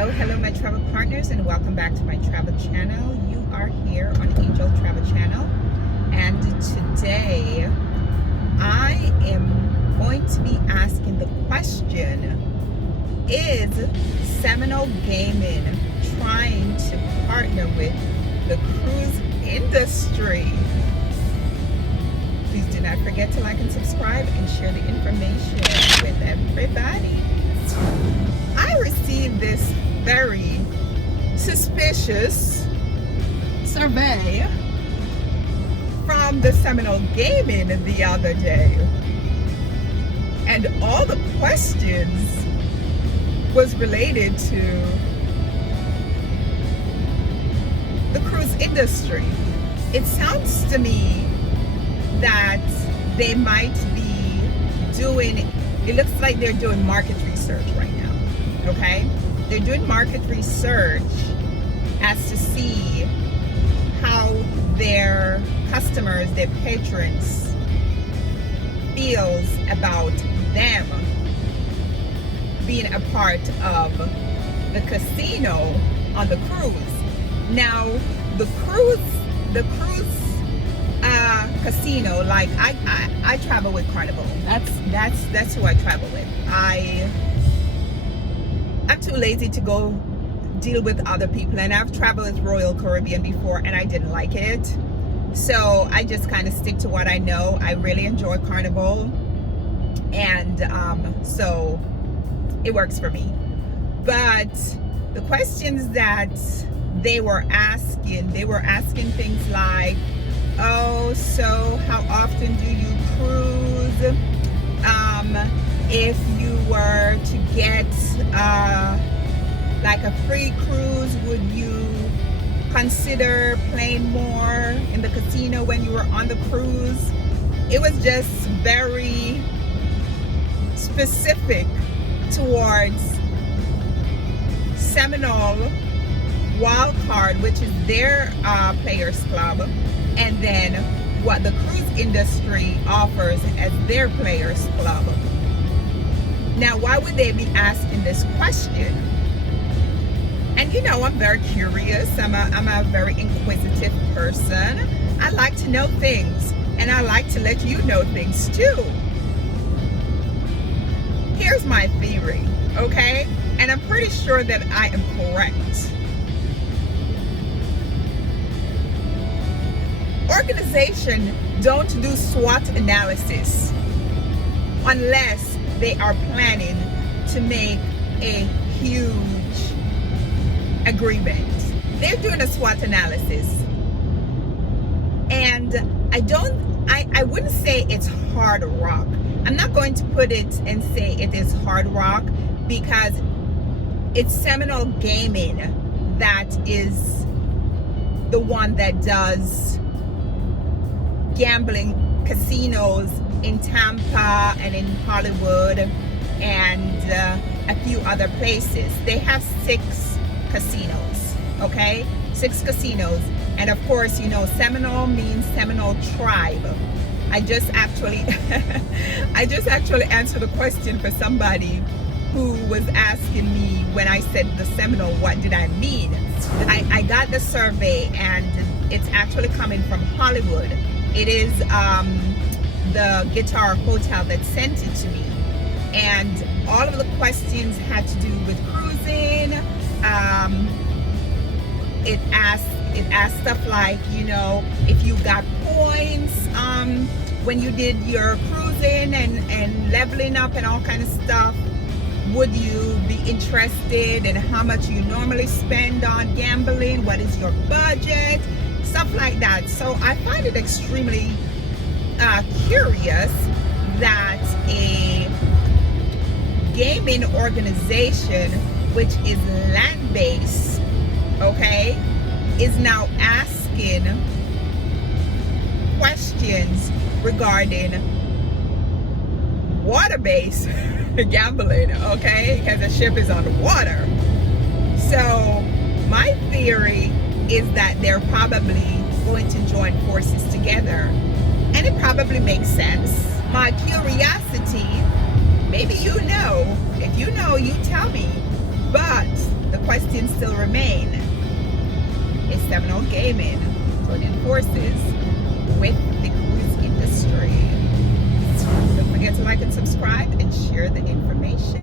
Hello my travel partners, and welcome back to my travel channel. You are here on Angel Travel Channel, and today I am going to be asking the question: is Seminole Gaming trying to partner with the cruise industry? Please do not forget to like and subscribe and share the information with everybody. I received this very suspicious survey from the Seminole Gaming the other day, and all the questions was related to the cruise industry. It sounds to me that they might be doing, it looks like they're doing market research right now. Okay, they're doing market research as to see how their customers, their patrons, feels about them being a part of the casino on the cruise. Now, the cruise casino, like I travel with Carnival. That's who I travel with. I'm too lazy to go deal with other people, and I've traveled with Royal Caribbean before and I didn't like it, so I just kind of stick to what I know. I really enjoy Carnival, and so it works for me. But the questions that they were asking things like, oh, so how often do you cruise? If you were to get like a free cruise, would you consider playing more in the casino when you were on the cruise? It was just very specific towards Seminole Wildcard, which is their players club, and then what the cruise industry offers as their players club. Now, why would they be asking this question? And you know, I'm very curious. I'm a very inquisitive person. I like to know things, and I like to let you know things too. Here's my theory, okay? And I'm pretty sure that I am correct. Organizations don't do SWOT analysis unless they are planning to make a huge agreement. They're doing a SWOT analysis, and I wouldn't say it's hard rock. I'm not going to put it and say it is hard rock, because it's Seminole Gaming that is the one that does gambling casinos in Tampa and in Hollywood and a few other places. They have 6 casinos, okay? 6 casinos. And of course, you know, Seminole means Seminole tribe. I just actually answered a question for somebody who was asking me when I said the Seminole, what did I mean? I got the survey, and it's actually coming from Hollywood. It is the Guitar Hotel that sent it to me, and all of the questions had to do with cruising. It asked stuff like, you know, if you got points when you did your cruising and leveling up and all kind of stuff, would you be interested in how much you normally spend on gambling? What is your budget? Stuff like that. So I find it extremely curious that a gaming organization, which is land-based, okay, is now asking questions regarding water-based gambling, okay, because the ship is on the water. So my theory is that they're probably going to join forces together, and it probably makes sense. My curiosity, maybe you know, if you know, you tell me, but the questions still remain. Is Seminole Gaming